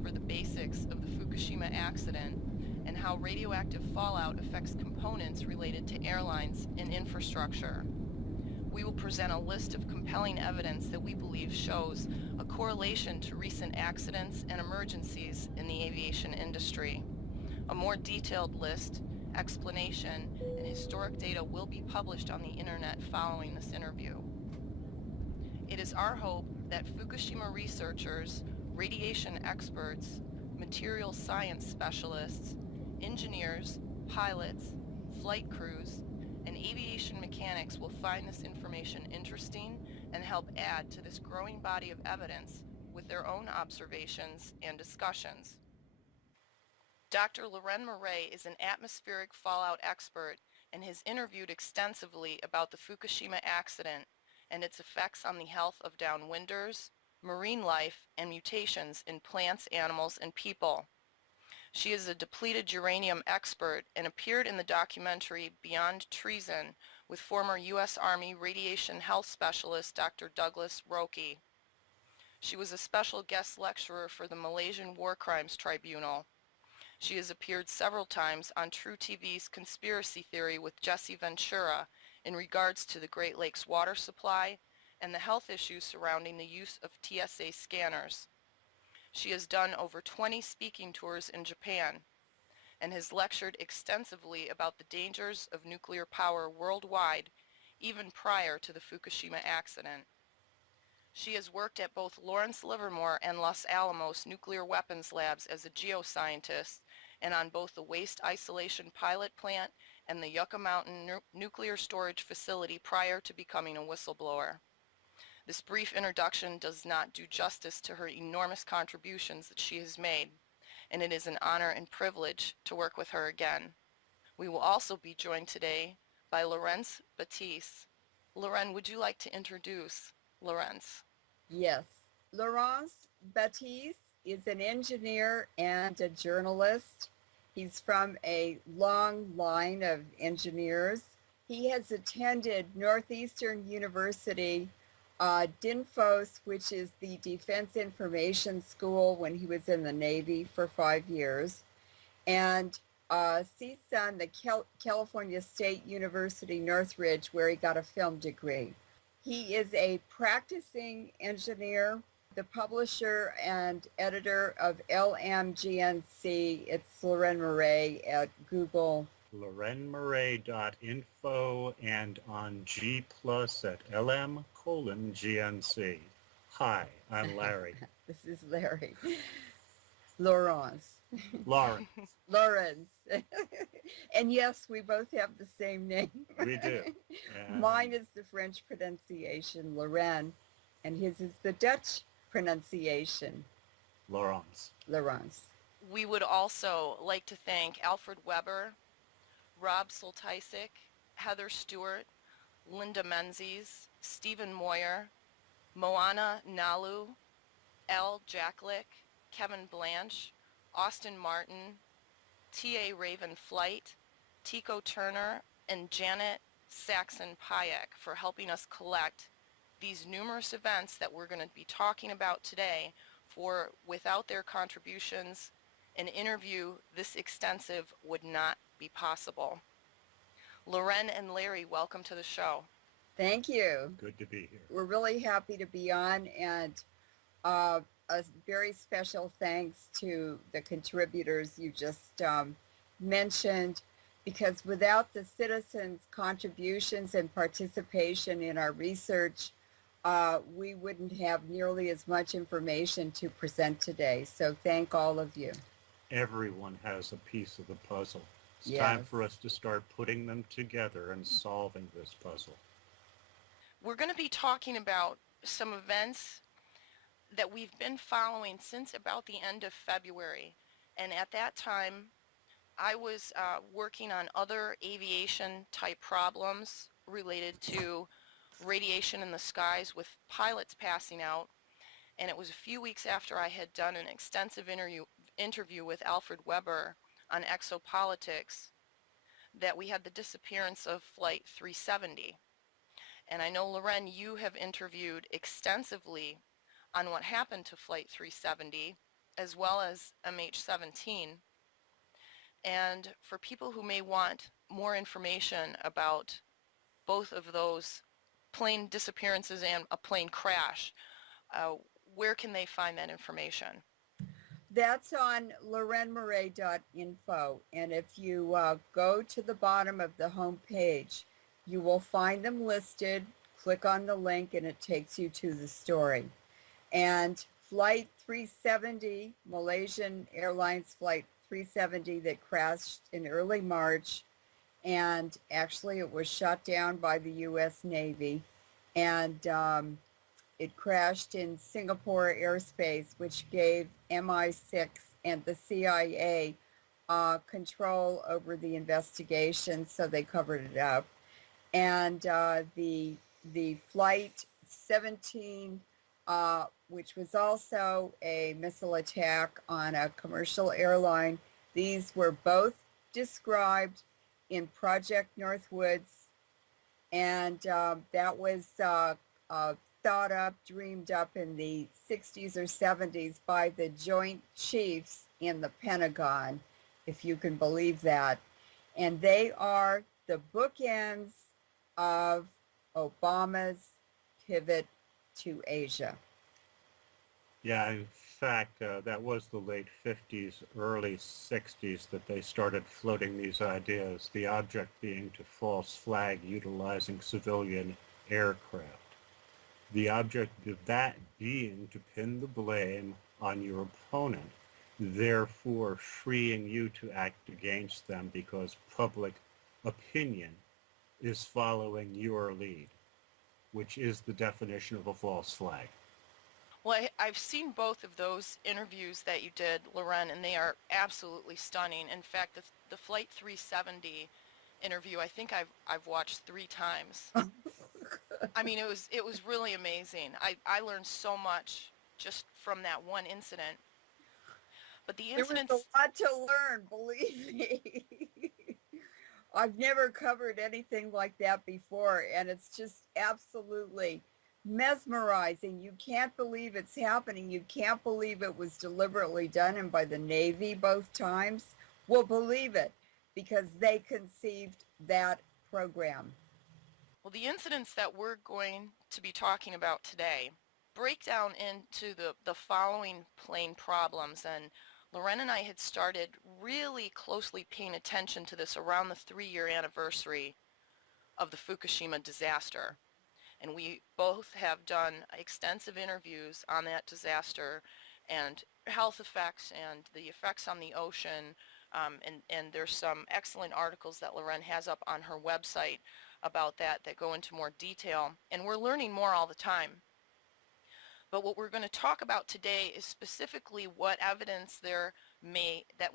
cover the basics of the Fukushima accident and how radioactive fallout affects components related to airlines and infrastructure. We will present a list of compelling evidence that we believe shows a correlation to recent accidents and emergencies in the aviation industry. A more detailed list, explanation, and historic data will be published on the internet following this interview. It is our hope that Fukushima researchers, radiation experts, material science specialists, engineers, pilots, flight crews, and aviation mechanics will find this information interesting and help add to this growing body of evidence with their own observations and discussions. Dr. Leuren Moret is an atmospheric fallout expert and has interviewed extensively about the Fukushima accident and its effects on the health of downwinders, marine life, and mutations in plants, animals, and people. She is a depleted uranium expert and appeared in the documentary Beyond Treason with former U.S. Army radiation health specialist Dr. Douglas Roque. She was a special guest lecturer for the Malaysian War Crimes Tribunal. She has appeared several times on True TV's Conspiracy Theory with Jesse Ventura in regards to the Great Lakes water supply and the health issues surrounding the use of TSA scanners. She has done over 20 speaking tours in Japan and has lectured extensively about the dangers of nuclear power worldwide, even prior to the Fukushima accident. She has worked at both Lawrence Livermore and Los Alamos nuclear weapons labs as a geoscientist and on both the waste isolation pilot plant and the Yucca Mountain nuclear storage facility prior to becoming a whistleblower. This brief introduction does not do justice to her enormous contributions that she has made, and it is an honor and privilege to work with her again. We will also be joined today by Laurence Battis. Leuren, would you like to introduce Laurence? Yes. Laurence Battis is an engineer and a journalist. He's from a long line of engineers. He has attended Northeastern University, DINFOS, which is the Defense Information School, when he was in the Navy for 5 years, and CSUN, the California State University, Northridge, where he got a film degree. He is a practicing engineer, the publisher and editor of LMGNC. It's Leuren Moret at Google. LeurenMoret.info and on G+ at LM:GNC. Hi, I'm Larry. This is Larry. Laurence. Lawrence. Lawrence. And yes, we both have the same name. We do. Mine is the French pronunciation, Leuren, and his is the Dutch pronunciation, Laurence. Laurence. We would also like to thank Alfred Weber, Rob Soltysik, Heather Stewart, Linda Menzies, Stephen Moyer, Moana Nalu, Al Jacklick, Kevin Blanche, Austin Martin, T.A. Raven Flight, Tico Turner, and Janet Saxon Payek for helping us collect these numerous events that we're going to be talking about today. For without their contributions, an interview this extensive would not be possible. Leuren and Larry, welcome to the show. Thank you. Good to be here. We're really happy to be on, and a very special thanks to the contributors you just mentioned, because without the citizens' contributions and participation in our research, we wouldn't have nearly as much information to present today. So thank all of you. Everyone has a piece of the puzzle. It's Yes. time for us to start putting them together and solving this puzzle. We're going to be talking about some events that we've been following since about the end of February. And at that time, I was working on other aviation type problems related to radiation in the skies with pilots passing out. And it was a few weeks after I had done an extensive interview with Alfred Weber on Exopolitics that we had the disappearance of Flight 370. And I know, Leuren, you have interviewed extensively on what happened to Flight 370, as well as MH17. And for people who may want more information about both of those plane disappearances and a plane crash, where can they find that information? That's on Leurenmoret.info, and if you go to the bottom of the home page, you will find them listed. Click on the link and it takes you to the story. And Flight 370, Malaysian Airlines Flight 370 that crashed in early March, and actually it was shot down by the U.S. Navy, and it crashed in Singapore airspace, which gave MI6 and the CIA control over the investigation, so they covered it up. And the Flight 17, which was also a missile attack on a commercial airline, these were both described in Project Northwoods, and that was thought up, dreamed up in the 60s or 70s by the Joint Chiefs in the Pentagon, if you can believe that. And they are the bookends of Obama's pivot to Asia. Yeah, in fact, that was the late 50s, early 60s that they started floating these ideas, the object being to false flag utilizing civilian aircraft. The object of that being to pin the blame on your opponent, therefore freeing you to act against them because public opinion is following your lead, which is the definition of a false flag. Well, I've seen both of those interviews that you did, Leuren, and they are absolutely stunning. In fact, the Flight 370 interview, I think I've watched 3 times. I mean, it was really amazing. I learned so much just from that one incident. But the incidents... There was a lot to learn, believe me. I've never covered anything like that before, and it's just absolutely mesmerizing. You can't believe it's happening. You can't believe it was deliberately done, and by the Navy both times. Well, believe it, because they conceived that program. Well, the incidents that we're going to be talking about today break down into the following plane problems, and Leuren and I had started really closely paying attention to this around the 3-year anniversary of the Fukushima disaster. And we both have done extensive interviews on that disaster and health effects and the effects on the ocean, and there's some excellent articles that Leuren has up on her website about that go into more detail, and we're learning more all the time. But what we're going to talk about today is specifically what evidence that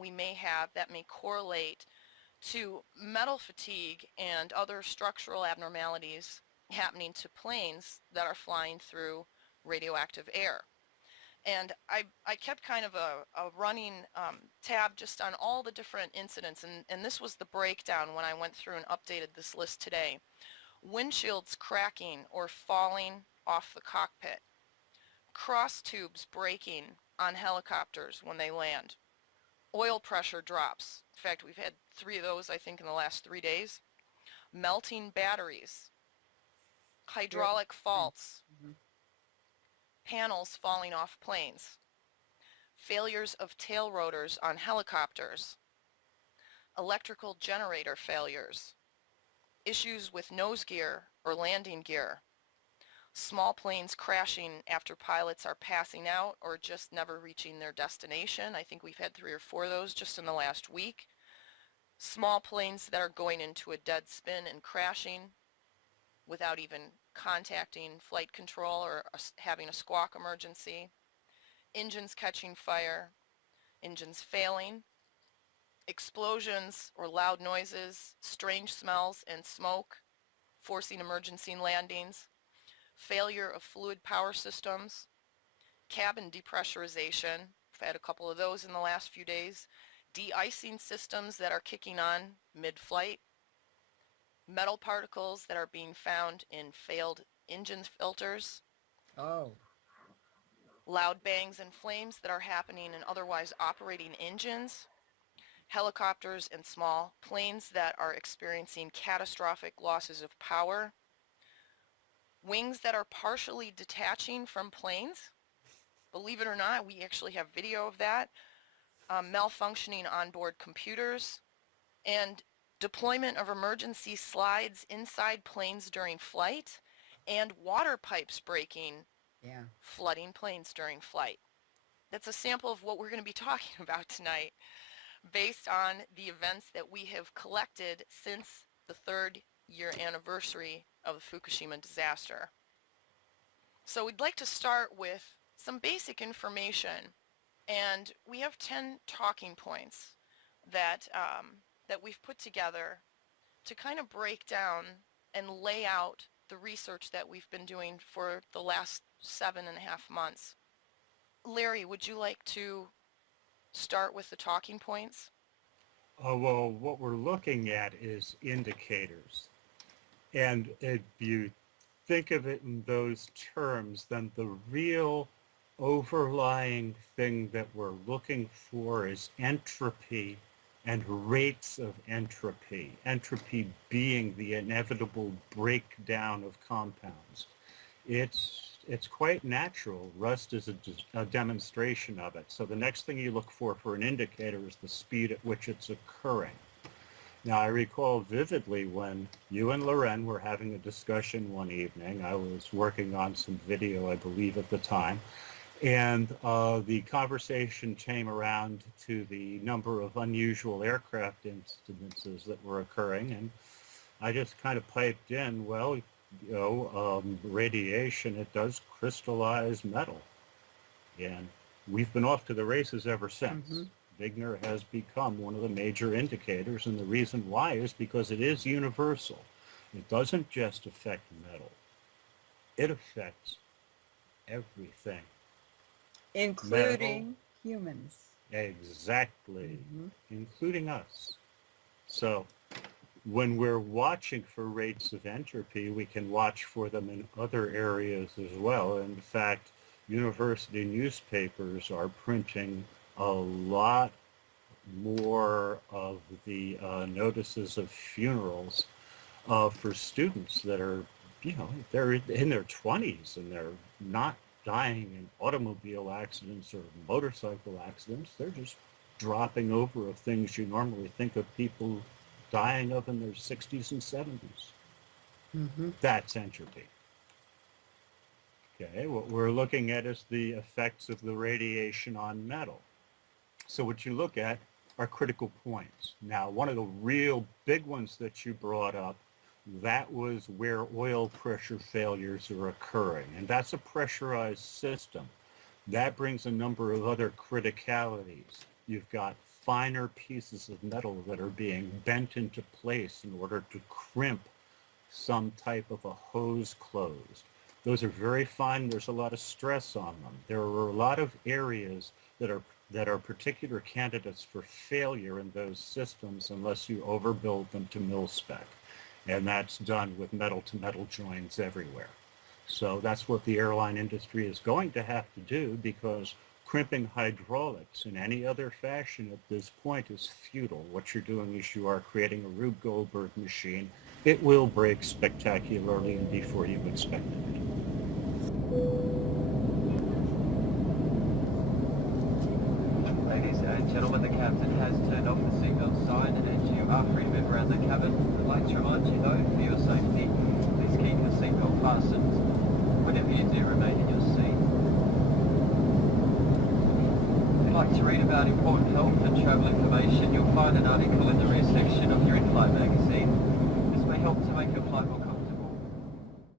we may have that may correlate to metal fatigue and other structural abnormalities happening to planes that are flying through radioactive air. And I kept kind of a running tab just on all the different incidents, and this was the breakdown when I went through and updated this list today. Windshields cracking or falling off the cockpit. Cross tubes breaking on helicopters when they land. Oil pressure drops. In fact, we've had 3 of those, I think, in the last 3 days. Melting batteries. Hydraulic faults. Panels falling off planes. Failures of tail rotors on helicopters. Electrical generator failures. Issues with nose gear or landing gear. Small planes crashing after pilots are passing out or just never reaching their destination. I think we've had 3 or 4 of those just in the last week. Small planes that are going into a dead spin and crashing without even contacting flight control or having a squawk emergency. Engines catching fire. Engines failing. Explosions or loud noises, strange smells and smoke, forcing emergency landings. Failure of fluid power systems, cabin depressurization, I've had a couple of those in the last few days, de-icing systems that are kicking on mid-flight, metal particles that are being found in failed engine filters, Oh. loud bangs and flames that are happening in otherwise operating engines, helicopters and small planes that are experiencing catastrophic losses of power, wings that are partially detaching from planes. Believe it or not, we actually have video of that. Malfunctioning onboard computers, and deployment of emergency slides inside planes during flight, and water pipes breaking, flooding planes during flight. That's a sample of what we're going to be talking about tonight, based on the events that we have collected since the 3rd year anniversary of the Fukushima disaster. So we'd like to start with some basic information, and we have 10 talking points that we've put together to kind of break down and lay out the research that we've been doing for the last 7.5 months. Larry, would you like to start with the talking points? Well, what we're looking at is indicators. And if you think of it in those terms, then the real overlying thing that we're looking for is entropy and rates of entropy. Entropy being the inevitable breakdown of compounds. It's quite natural. Rust is a demonstration of it. So the next thing you look for an indicator is the speed at which it's occurring. Now, I recall vividly when you and Leuren were having a discussion one evening. I was working on some video, I believe, at the time. And the conversation came around to the number of unusual aircraft incidences that were occurring. And I just kind of piped in, well, radiation, it does crystallize metal. And we've been off to the races ever since. Mm-hmm. Wigner has become one of the major indicators, and the reason why is because it is universal. It doesn't just affect metal. It affects everything. Including humans. Exactly. Mm-hmm. Including us. So when we're watching for rates of entropy, we can watch for them in other areas as well. In fact, university newspapers are printing a lot more of the notices of funerals for students that are, they're in their 20s and they're not dying in automobile accidents or motorcycle accidents. They're just dropping over of things you normally think of people dying of in their 60s and 70s. Mm-hmm. That's entropy. Okay, what we're looking at is the effects of the radiation on metal. So what you look at are critical points. Now, one of the real big ones that you brought up, that was where oil pressure failures are occurring. And that's a pressurized system. That brings a number of other criticalities. You've got finer pieces of metal that are being bent into place in order to crimp some type of a hose closed. Those are very fine. There's a lot of stress on them. There are a lot of areas that are particular candidates for failure in those systems unless you overbuild them to mil spec. And that's done with metal-to-metal joins everywhere. So that's what the airline industry is going to have to do, because crimping hydraulics in any other fashion at this point is futile. What you're doing is you are creating a Rube Goldberg machine. It will break spectacularly and before you expect it. Ladies and gentlemen, the captain has turned off the seatbelt sign and you are free to move around the cabin. I'd like to remind you though, for your safety, please keep your seatbelt fastened whenever you do remain in your seat. If you'd like to read about important health and travel information, you'll find an article in the rear section of your in-flight magazine.